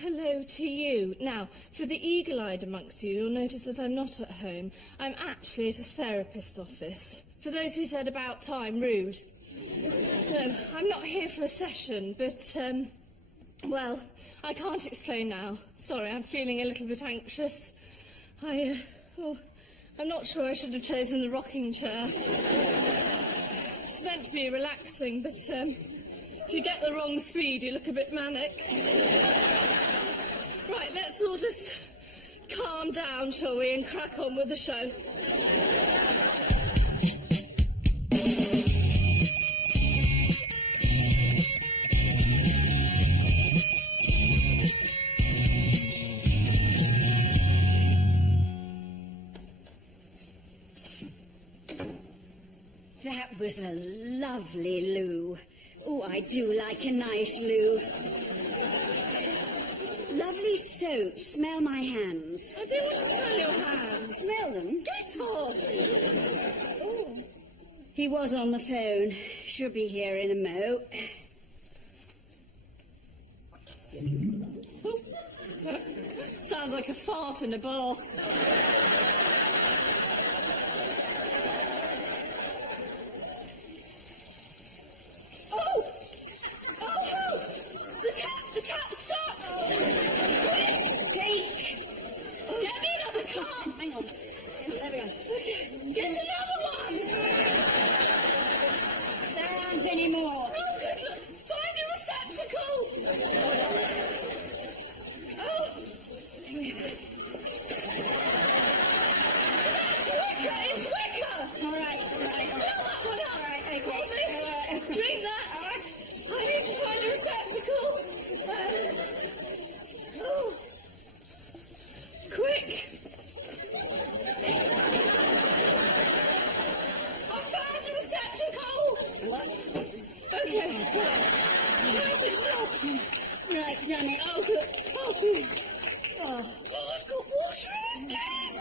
Hello to you. Now, for the eagle-eyed amongst you, you'll notice that I'm not at home. I'm actually at a therapist's office. For those who said about time, rude. No, I'm not here for a session, but, well, I can't explain now. Sorry, I'm feeling a little bit anxious. I'm not sure I should have chosen the rocking chair. It's meant to be relaxing, but, if you get the wrong speed, you look a bit manic. Right, let's all just calm down, shall we, and crack on with the show. That was a lovely loo. Oh, I do like a nice loo. Lovely soap. Smell my hands. I don't want to smell your hands. Smell them? Get off! Oh. He was on the phone. Should be here in a mo. Sounds like a fart in a bath. The tap stopped! For God's sake! Get me another cup! Hang on. There we go. Okay. Get another one! There aren't any more. Oh, good look. Find a receptacle! Oh! That's wicker! It's wicker! All right. Fill that one up! All right, okay. Hold this! Drink that! I need to find a receptacle! Oh. Quick! I found a receptacle! What? Okay, right. Try and switch it off. Right, done it. Oh, good. Oh, good. Oh. Oh, I've got water in this case!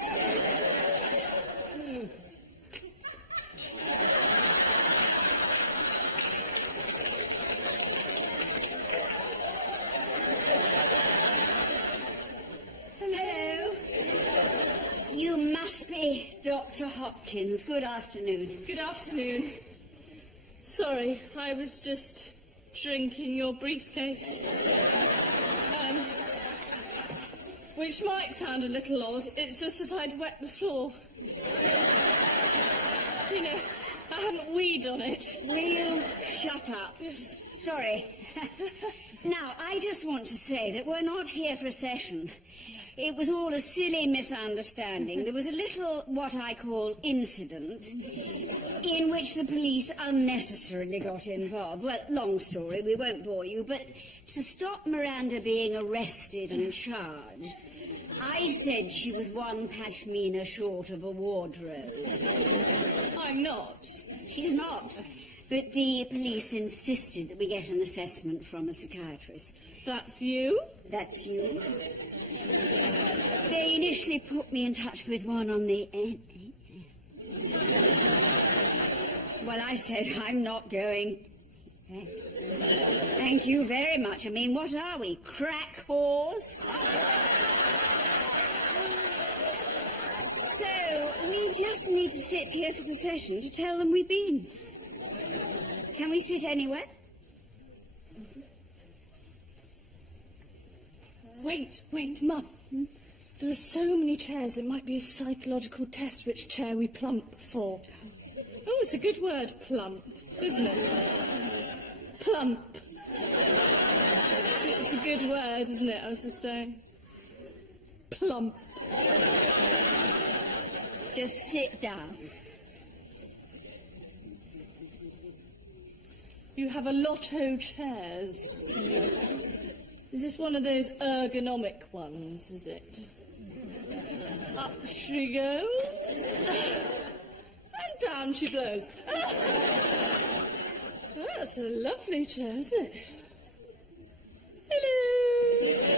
You must be Dr. Hopkins. Good afternoon. Good afternoon. Sorry, I was just drinking your briefcase. Which might sound a little odd. It's just that I'd wet the floor. You know, I hadn't weed on it. Will you shut up? Yes. Sorry. Now, I just want to say that we're not here for a session. It was all a silly misunderstanding. There was a little, what I call, incident in which the police unnecessarily got involved. Well, long story, we won't bore you, but to stop Miranda being arrested and charged, I said she was one pashmina short of a wardrobe. I'm not. She's not. But the police insisted that we get an assessment from a psychiatrist. That's you? That's you. They initially put me in touch with one on the... Well, I said, I'm not going. Thank you very much. I mean, what are we, crack whores? So, we just need to sit here for the session to tell them we've been. Can we sit anywhere? Wait, Mum. There are so many chairs, it might be a psychological test which chair we plump for. Oh, it's a good word, plump, isn't it? Plump. It's a good word, isn't it? I was just saying. Plump. Just sit down. You have a lotto chairs. Is this one of those ergonomic ones, is it? Up she goes. And down she blows. That's a lovely chair, isn't it? Hello.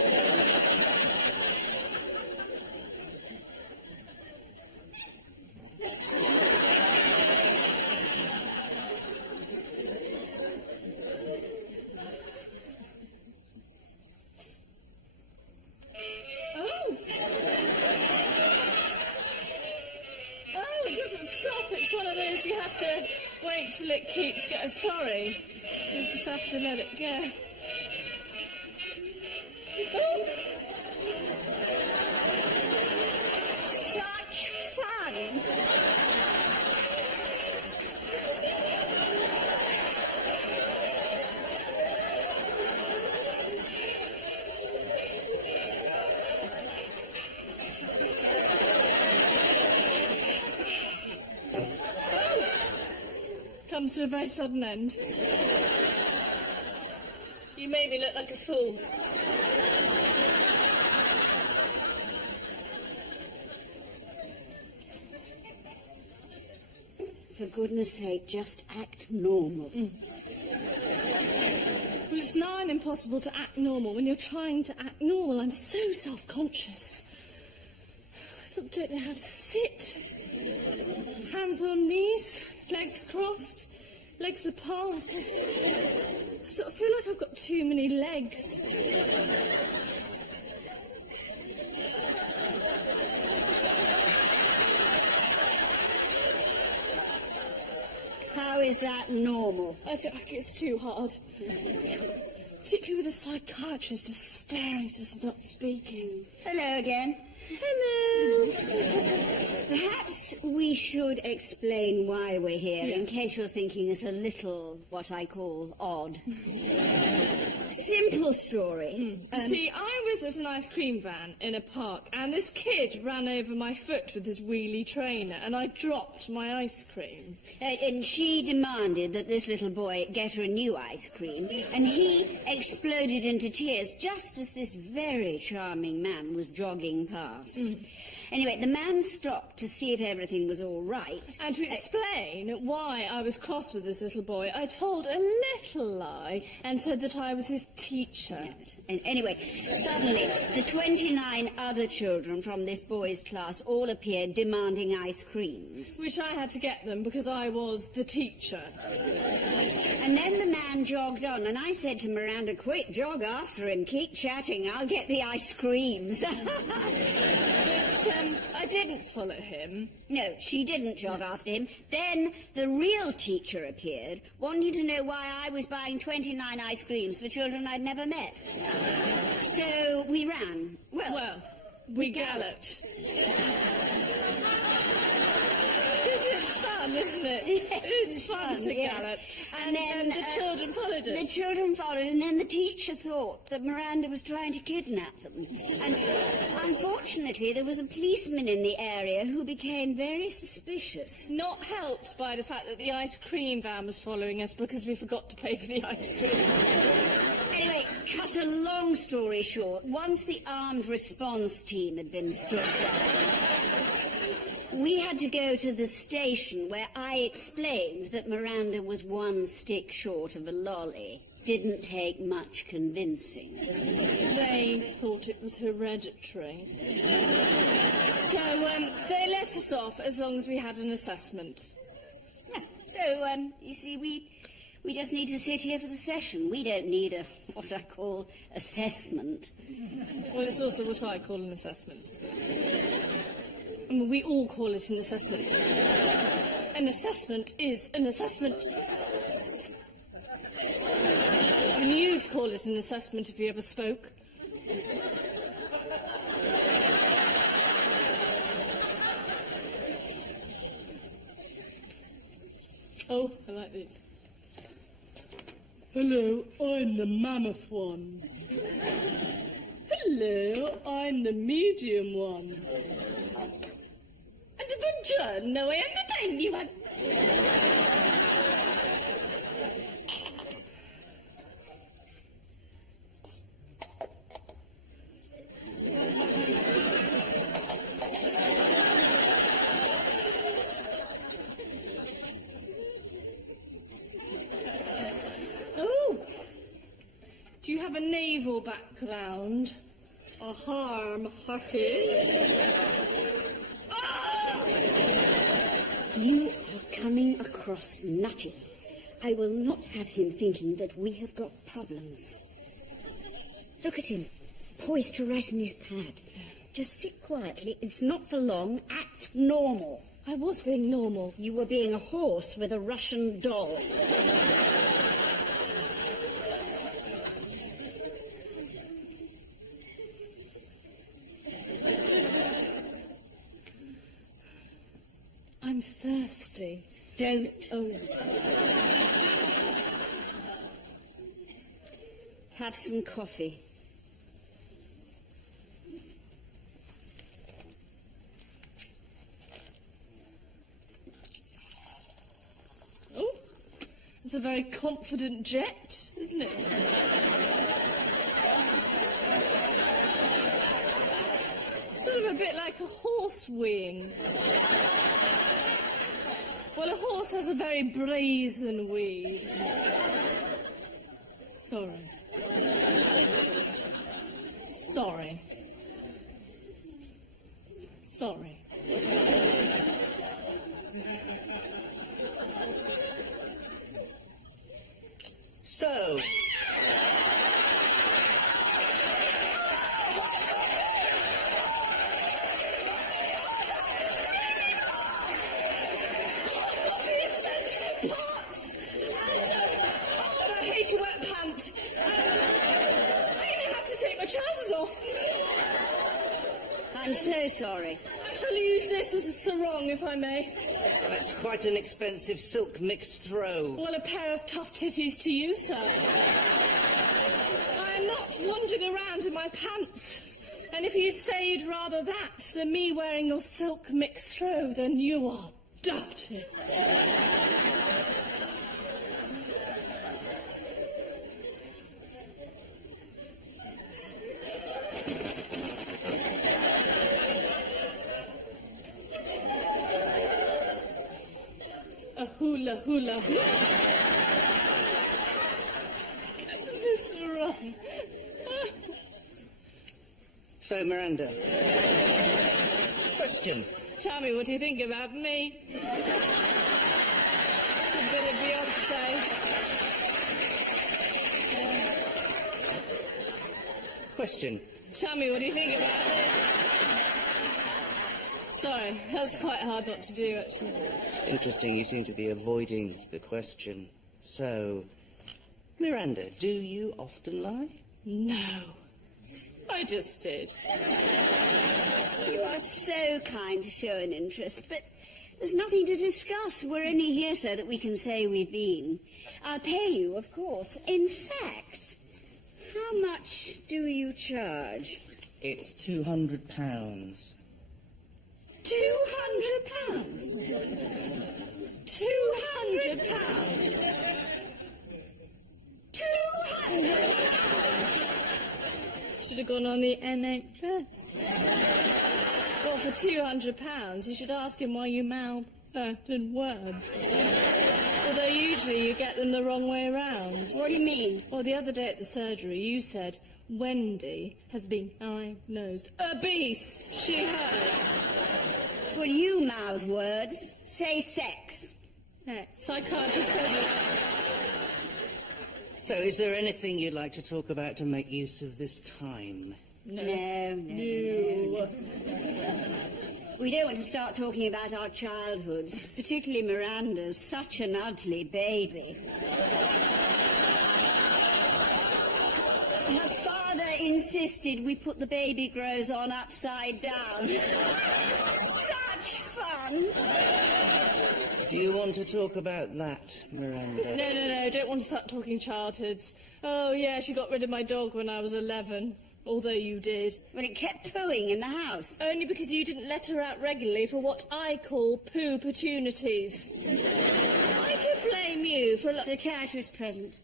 Yes, you have to wait till it keeps going. Sorry. You just have to let it go. Oh. Such fun! Comes to a very sudden end. You made me look like a fool. For goodness sake, just act normal. Well, it's nigh on impossible to act normal when you're trying to act normal. I'm so self-conscious. I sort of don't know how to sit. Hands on knees, legs crossed, legs apart. I sort of feel like I've got too many legs. How is that normal? I don't think it's too hard. Particularly with a psychiatrist just staring at us and not speaking. Hello again. Hello. Perhaps we should explain why we're here, in Yes. case you're thinking it's a little, what I call, odd. Simple story. See, I was at an ice cream van in a park and this kid ran over my foot with his wheelie trainer and I dropped my ice cream. And she demanded that this little boy get her a new ice cream, and he exploded into tears just as this very charming man was jogging past. Anyway, the man stopped to see if everything was all right. And to explain why I was cross with this little boy, I told a little lie and said that I was his teacher. Yes. And anyway, suddenly, the 29 other children from this boy's class all appeared demanding ice creams. Which I had to get them because I was the teacher. And then the man jogged on, and I said to Miranda, quick, jog after him, keep chatting, I'll get the ice creams. But I didn't follow him. No, she didn't jog after him. Then the real teacher appeared, wanting to know why I was buying 29 ice creams for children I'd never met. So we ran. Well, we galloped. It's fun, isn't it? It's fun to yes. gallop. And then the children followed us. The children followed, and then the teacher thought that Miranda was trying to kidnap them. And unfortunately, there was a policeman in the area who became very suspicious. Not helped by the fact that the ice cream van was following us because we forgot to pay for the ice cream. Anyway, cut a long story short, once the armed response team had been stood down, we had to go to the station where I explained that Miranda was one stick short of a lolly. Didn't take much convincing. They thought it was hereditary. So they let us off as long as we had an assessment. Yeah. So, you see, we just need to sit here for the session. We don't need a, what I call, assessment. Well, it's also what I call an assessment. I mean, we all call it an assessment. An assessment is an assessment. I mean, you'd call it an assessment if you ever spoke. Oh, I like these. Hello, I'm the mammoth one. Hello, I'm the medium one. And buongiorno, I am the tiny one. Oh, do you have a naval background? A harm, Hattie? You are coming across nutty. I will not have him thinking that we have got problems. Look at him, poised to write in his pad. Just sit quietly. It's not for long. Act normal. I was being normal. You were being a horse with a Russian doll. I'm thirsty. Don't. Oh, yeah. Have some coffee. Oh, it's a very confident jet, isn't it? Sort of a bit like a horse weeing. Well, a horse has a very brazen wee, doesn't it? Sorry. Sorry. Sorry. So... Chances off. I'm so sorry. I shall use this as a sarong, if I may. That's quite an expensive silk mixed throw. Well, a pair of tough titties to you, sir. I am not wandering around in my pants. And if you'd say you'd rather that than me wearing your silk mixed throw, then you are dirty. Hula, hula, hula. It's wrong. So, Miranda. Question. Tell me, what do you think about me? It's a bit of Beyonce. Question. Tell me, what do you think about it? Sorry, that's quite hard not to do, actually. Interesting, you seem to be avoiding the question. So, Miranda, do you often lie? No. I just did. You are so kind to show an interest, but there's nothing to discuss. We're only here so that we can say we've been. I'll pay you, of course. In fact, how much do you charge? It's £200. £200? £200? £200? Should have gone on the NHS. Well, for £200, you should ask him why you mouth certain words. Although usually you get them the wrong way around. What do you mean? Well, the other day at the surgery, you said Wendy has been diagnosed obese. She heard. Well, you mouth words. Say sex. Psychiatrist present. So, is there anything you'd like to talk about to make use of this time? No. We don't want to start talking about our childhoods, particularly Miranda's. Such an ugly baby. Her father insisted we put the baby grows on upside down. Such fun! Do you want to talk about that, Miranda? No, don't want to start talking childhoods. Oh, yeah, she got rid of my dog when I was 11, although you did. Well, it kept pooing in the house. Only because you didn't let her out regularly for what I call poo opportunities. I could blame you for a Psychiatrist present.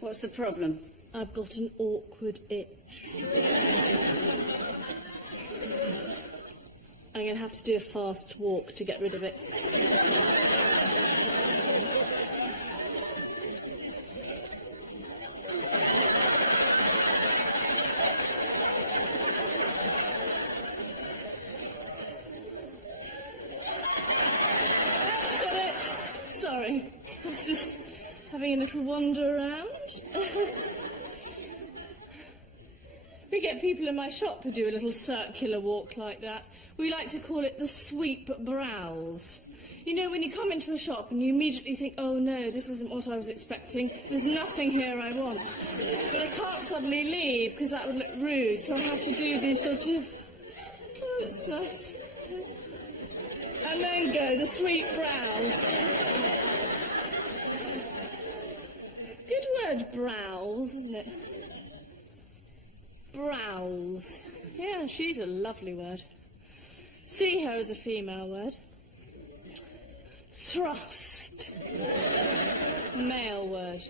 What's the problem? I've got an awkward itch. I'm going to have to do a fast walk to get rid of it. That's having a little wander around. We get people in my shop who do a little circular walk like that. We like to call it the sweep browse. You know, when you come into a shop and you immediately think, oh no, this isn't what I was expecting, there's nothing here I want. But I can't suddenly leave because that would look rude, so I have to do this sort of, oh, that's nice. And then go, the sweep browse. Good word, browse, isn't it? Browse. Yeah, she's a lovely word. See her as a female word. Thrust. Male word.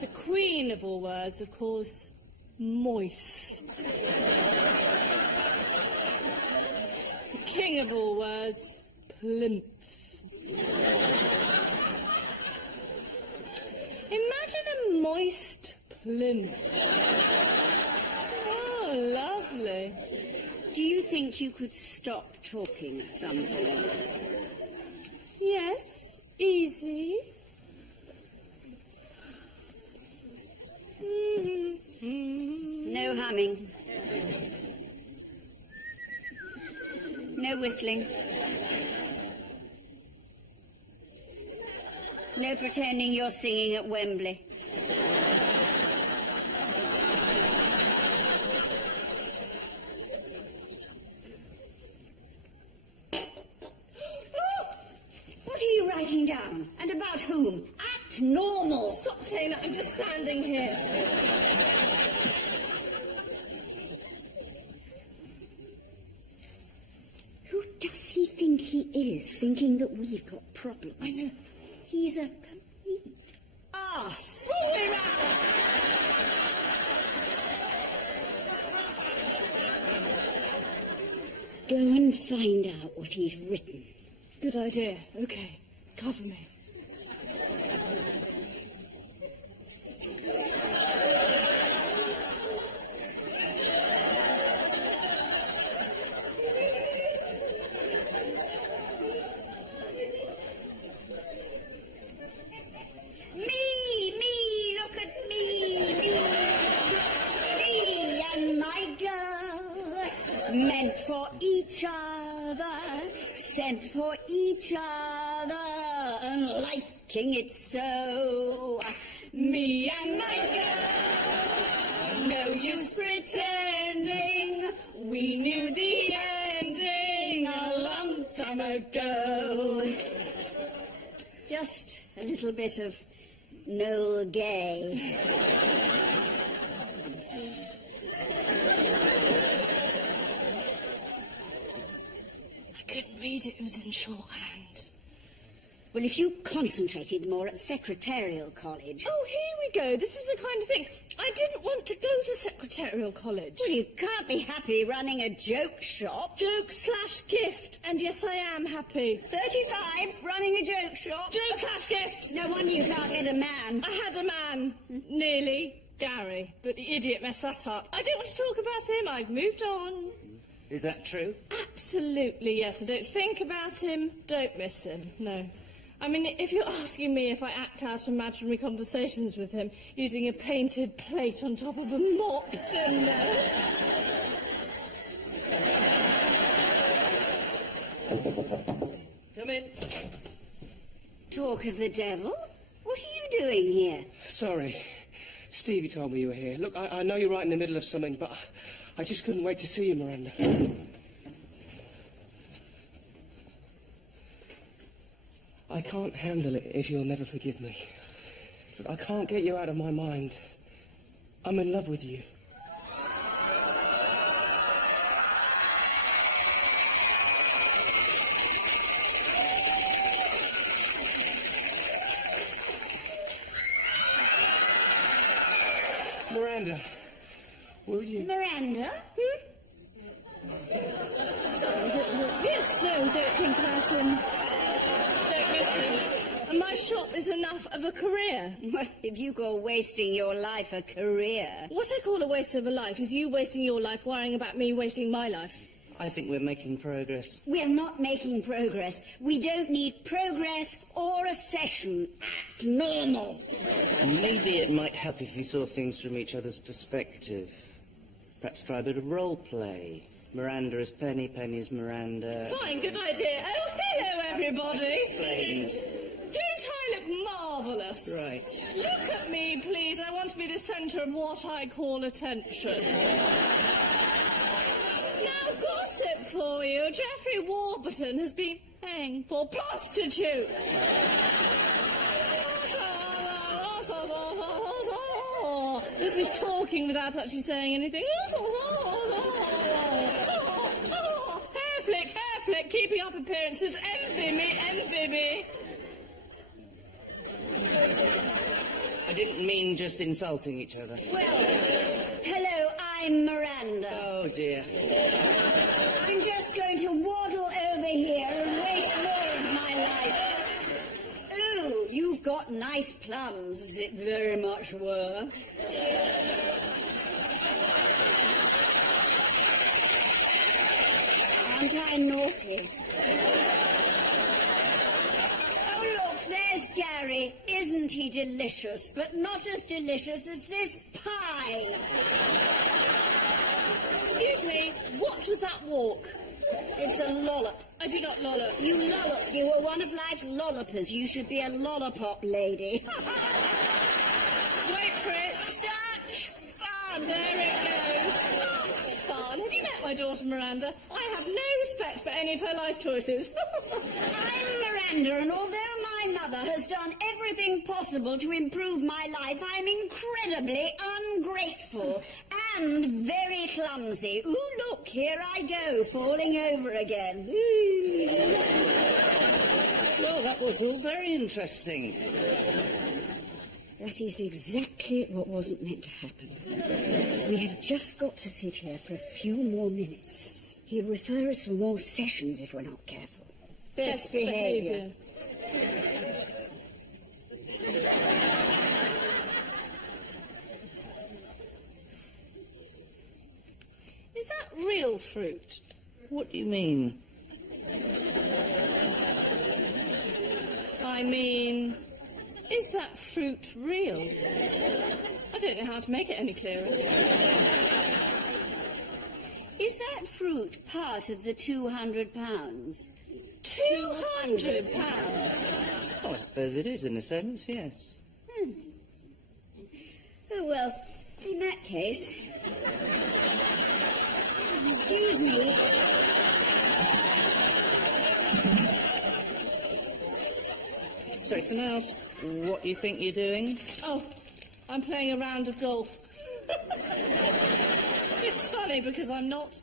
The queen of all words, of course, moist. The king of all words, plinth. Imagine a moist plinth. Oh, lovely. Do you think you could stop talking at some point? Yes, easy. No humming. No whistling. No pretending you're singing at Wembley. What are you writing down? And about whom? Act normal. Stop saying that, I'm just standing here. Who does he think he is, thinking that we've got problems? I know. He's a complete arse. Wrong way round. Go and find out what he's written. Good idea. Okay, cover me. Meant for each other, sent for each other, and liking it so. Me and my girl, no use pretending, we knew the ending a long time ago. Just a little bit of Noel Gay. Couldn't read it was in shorthand. Well, if you concentrated more at Secretarial College... Oh, here we go. This is the kind of thing. I didn't want to go to Secretarial College. Well, you can't be happy running a joke shop. Joke/gift. And yes, I am happy. 35, running a joke shop. Joke/gift. No wonder you can't get a man. I had a man. Nearly. Gary. But the idiot messed that up. I don't want to talk about him. I've moved on. Is that true? Absolutely, yes. I don't think about him, don't miss him, no. I mean, if you're asking me if I act out imaginary conversations with him using a painted plate on top of a mop, then no. Come in. Talk of the devil? What are you doing here? Sorry. Stevie told me you were here. Look, I know you're right in the middle of something, but I just couldn't wait to see you, Miranda. I can't handle it if you'll never forgive me. Look, I can't get you out of my mind. I'm in love with you. Miranda, will you? Miranda? Sorry, yes, no, don't think about him. Don't miss him. And my shop is enough of a career. Well, if you call wasting your life a career... What I call a waste of a life is you wasting your life worrying about me wasting my life. I think we're making progress. We're not making progress. We don't need progress or a session. Act normal. Maybe it might help if we saw things from each other's perspective. Perhaps try a bit of role play. Miranda as Penny, Penny as Miranda. Fine, good idea. Oh, hello, everybody. Explained. Don't I look marvellous? Right. Look at me, please. I want to be the centre of what I call attention. Now, gossip for you. Geoffrey Warburton has been hanged for prostitute. This is talking without actually saying anything. Hair flick, keeping up appearances. Envy me. I didn't mean just insulting each other. Well, hello, I'm Miranda. Oh, dear. I'm just going to waddle over here and waste more of my life. Ooh, you've got nice plums, as it very much were. Aren't I naughty? Oh, look, there's Gary. Isn't he delicious? But not as delicious as this pie. Excuse me, what was that walk? It's a lollop. I do not lollop. You lollop. You were one of life's lollopers. You should be a lollipop lady. Wait for it. Such fun! There it goes. Such fun. Have you met my daughter Miranda? I have no respect for any of her life choices. I'm Miranda, and although my mother has done everything possible to improve my life, I'm incredibly ungrateful and very clumsy. Ooh, look, here I go, falling over again. Well, that was all very interesting. That is exactly what wasn't meant to happen. We have just got to sit here for a few more minutes. He'll refer us for more sessions if we're not careful. Best behaviour. Is that real fruit? What do you mean? I mean, is that fruit real? I don't know how to make it any clearer. Is that fruit part of the £200? £200? Oh, I suppose it is, in a sense, yes. Oh, well, in that case... Excuse me. Sorry, can I ask what you think you're doing? Oh, I'm playing a round of golf. It's funny because I'm not.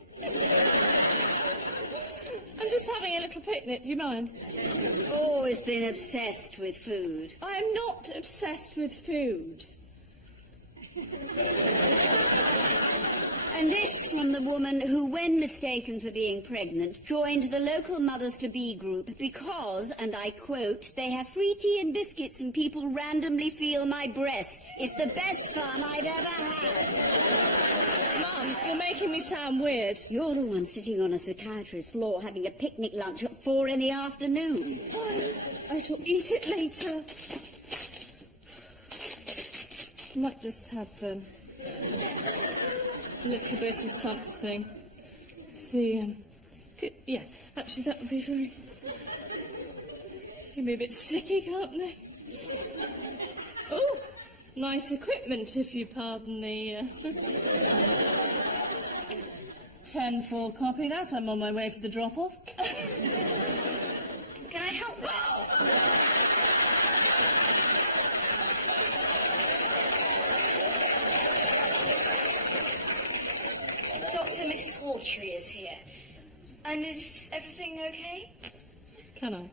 I'm just having a little picnic, do you mind? Always been obsessed with food. I am not obsessed with food. And this from the woman who, when mistaken for being pregnant, joined the local Mothers-to-Be group because, and I quote, they have free tea and biscuits and people randomly feel my breasts. It's the best fun I've ever had. Mum, you're making me sound weird. You're the one sitting on a psychiatrist's floor having a picnic lunch at 4 in the afternoon. Fine, I shall eat it later. I might just have a little bit of something. Yeah, actually that would be very... Can be a bit sticky, can't they? Oh, nice equipment, if you pardon the... 10-4 copy that. I'm on my way for the drop-off. Can I help? Dr. Mrs. Hawtrey is here. And is everything okay? Can I?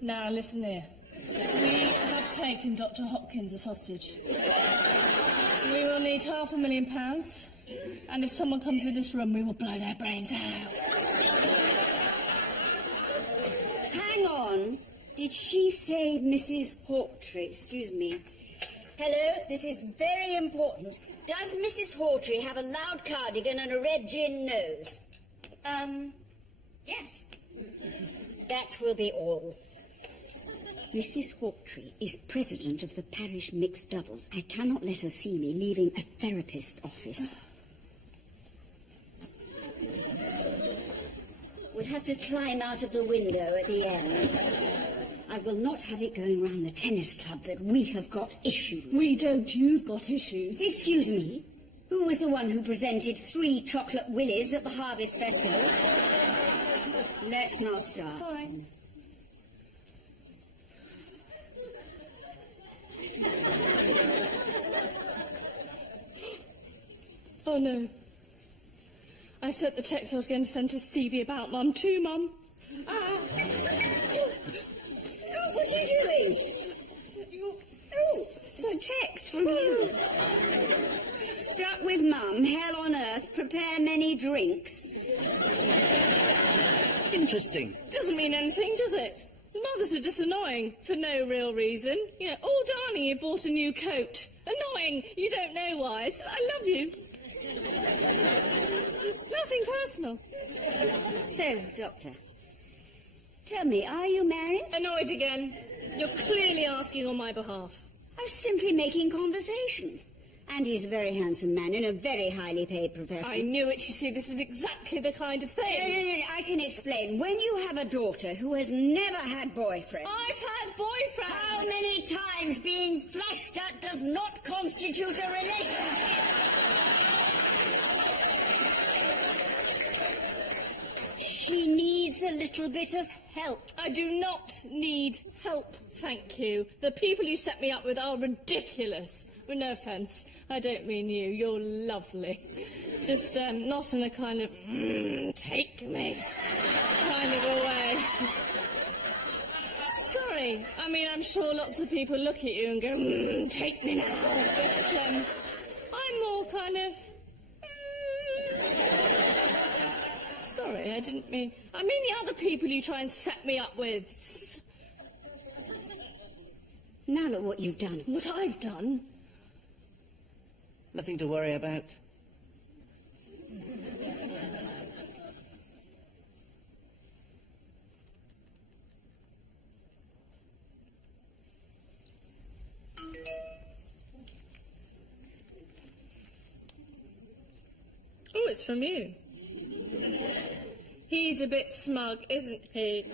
Now, listen here. We have taken Dr. Hopkins as hostage. We will need £500,000, and if someone comes in this room, we will blow their brains out. Hang on. Did she say Mrs. Hawtrey? Excuse me. Hello, this is very important. Does Mrs. Hawtrey have a loud cardigan and a red gin nose? Yes. That will be all. Mrs. Hawtrey is president of the parish mixed doubles. I cannot let her see me leaving a therapist office. We'll have to climb out of the window at the end. I will not have it going round the tennis club that we have got issues. We don't, you've got issues. Excuse me, who was the one who presented 3 chocolate willies at the Harvest Festival? Let's not start. Fine. Oh no. I sent the text I was going to send to Stevie about Mum too, Mum. What are you doing? Oh, it's a text from you. Stuck with Mum, hell on earth, prepare many drinks. Interesting. Doesn't mean anything, does it? The mothers are just annoying for no real reason. You know, oh, darling, you bought a new coat. Annoying. You don't know why. I love you. It's just nothing personal. So, Doctor, tell me, are you married? Annoyed again. You're clearly asking on my behalf. I was simply making conversation. And he's a very handsome man in a very highly paid profession. I knew it. You see, this is exactly the kind of thing. No, I can explain. When you have a daughter who has never had boyfriend... I've had boyfriends. How many times being flashed at does not constitute a relationship? She needs a little bit of help. I do not need help, thank you. The people you set me up with are ridiculous. With no offence, I don't mean you. You're lovely. Just not in a kind of, take me kind of a way. Sorry. I mean, I'm sure lots of people look at you and go, take me now. But I'm more kind of... Sorry, I didn't mean... I mean the other people you try and set me up with. Now look what you've done. What I've done? Nothing to worry about. Oh, it's from you. He's a bit smug, isn't he?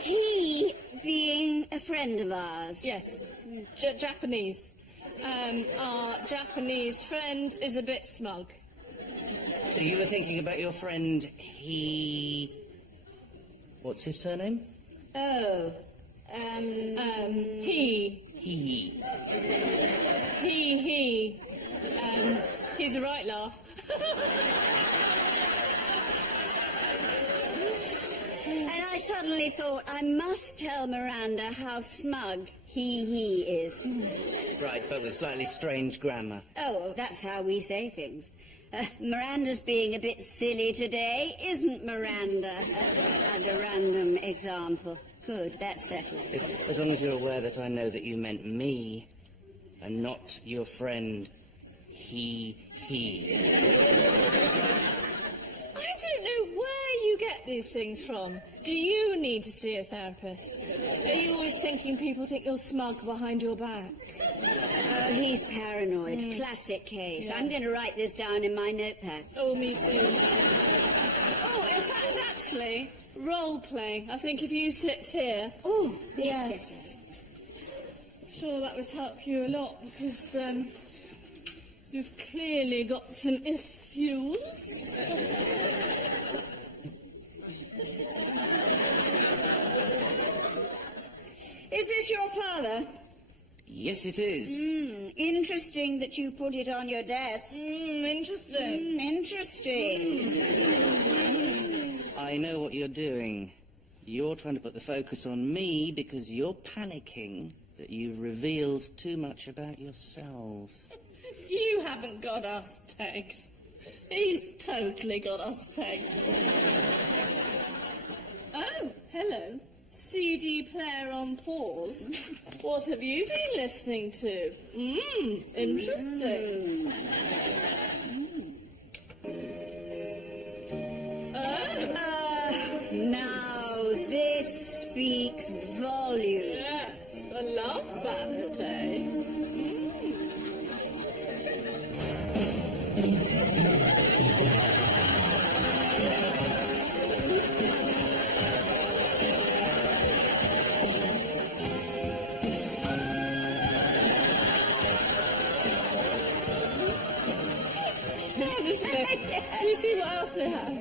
He being a friend of ours. Yes. Japanese. Our Japanese friend is a bit smug. So you were thinking about your friend, he... What's his surname? Oh, He. He. He's a right laugh. and I suddenly thought I must tell Miranda how smug he is. Right, but with slightly strange grammar. Oh, that's how we say things. Miranda's being a bit silly today, isn't Miranda? As a random example. Good, that's settled. As long as you're aware that I know that you meant me and not your friend, he. I don't know where you get these things from. Do you need to see a therapist? Are you always thinking people think you're smug behind your back? Oh, he's paranoid. Classic case. Yeah. I'm going to write this down in my notepad. Oh, me too. Oh, in fact, actually, role play. I think if you sit here... Oh, Yes. yes. Sure, that would help you a lot, because you've clearly got some issues. Is this your father? Yes, it is. Interesting that you put it on your desk. Interesting. Interesting. I know what you're doing. You're trying to put the focus on me because you're panicking that you've revealed too much about yourselves. You haven't got us pegged. He's totally got us pegged. Oh, hello. CD player on pause. What have you been listening to? Interesting. Now this speaks volumes. Yes, a love ballad, eh? Can you see what else they have?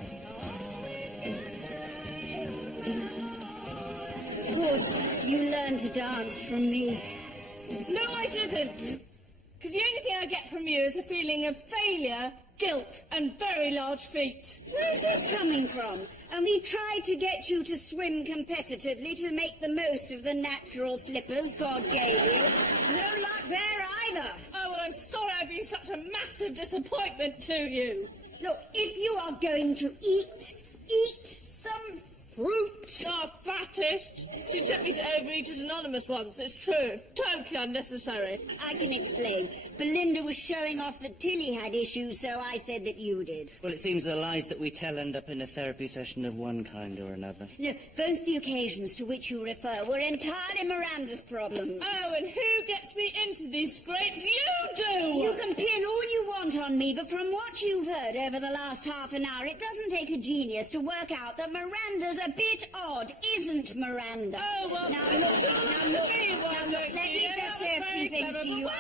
Of course, you learned to dance from me. No, I didn't. Because the only thing I get from you is a feeling of failure, guilt, and very large feet. Where's this coming from? And we tried to get you to swim competitively to make the most of the natural flippers God gave you. No luck there either. Oh, well, I'm sorry I've been such a massive disappointment to you. Look, if you are going to eat some fruit. Oh, fattest. She took me to Overeaters Anonymous once. It's true. Totally unnecessary. I can explain. Belinda was showing off that Tilly had issues, so I said that you did. Well, it seems the lies that we tell end up in a therapy session of one kind or another. No, both the occasions to which you refer were entirely Miranda's problems. Oh, and who gets me into these scrapes? You do! You can pin all you want on me, but from what you've heard over the last half an hour, it doesn't take a genius to work out that Miranda's a bit odd, isn't Miranda? Oh, well, now look, let me Yeah, just say a few things to you. I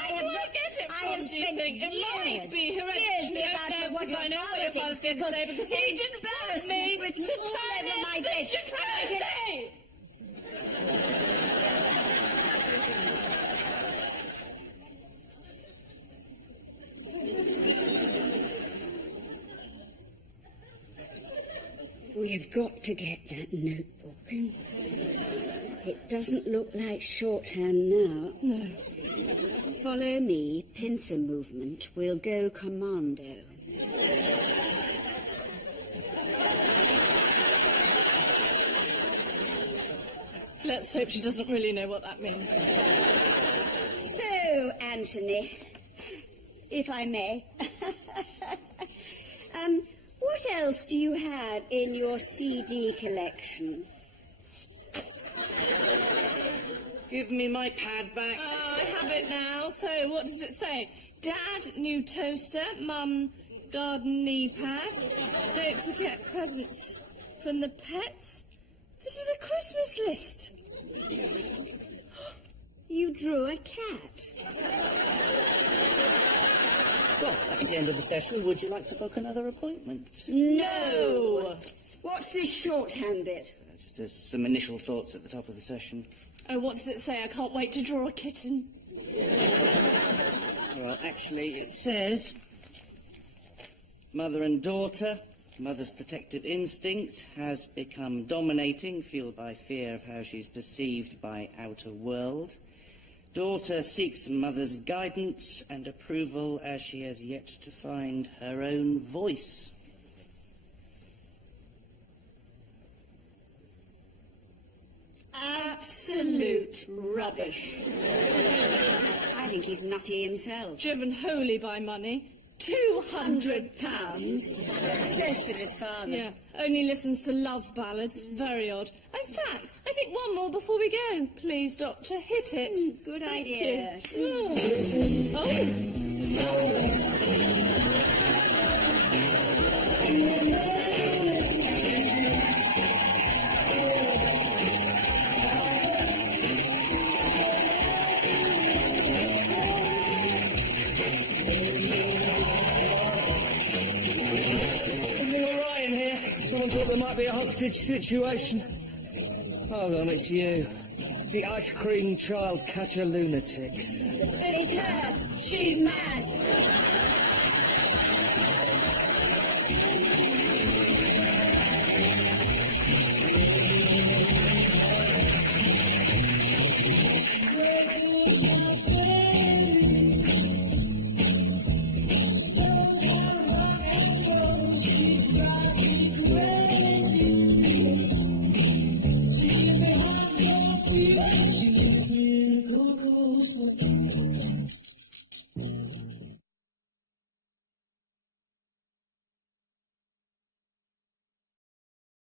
have spent years about no, what your I know what father your father's thinks going to say, because he didn't want me written to all turn over my in bed. the jacuzzi! We have got to get that notebook. It doesn't look like shorthand now. No. Follow me, pincer movement. We'll go commando. Let's hope she doesn't really know what that means. So, Anthony, if I may, what else do you have in your CD collection? Give me my pad back. Oh, I have it now. So, what does it say? Dad, new toaster. Mum, garden knee pad. Don't forget presents from the pets. This is a Christmas list. You drew a cat. Well, that's the end of the session. Would you like to book another appointment? No! What's this shorthand bit? Just some initial thoughts at the top of the session. Oh, what does it say? I can't wait to draw a kitten. Well, actually, it says mother and daughter. Mother's protective instinct has become dominating, fueled by fear of how she's perceived by outer world. Daughter seeks mother's guidance and approval as she has yet to find her own voice. Absolute rubbish. I think he's nutty himself. Driven wholly by money. £200. Obsessed with his father. Yeah, only listens to love ballads. Very odd. In fact, I think one more before we go. Please, Doctor, hit it. Good Thank idea. You. Oh. Someone thought there might be a hostage situation. Hold on, it's you. The ice cream child catcher lunatics. It's her. She's mad.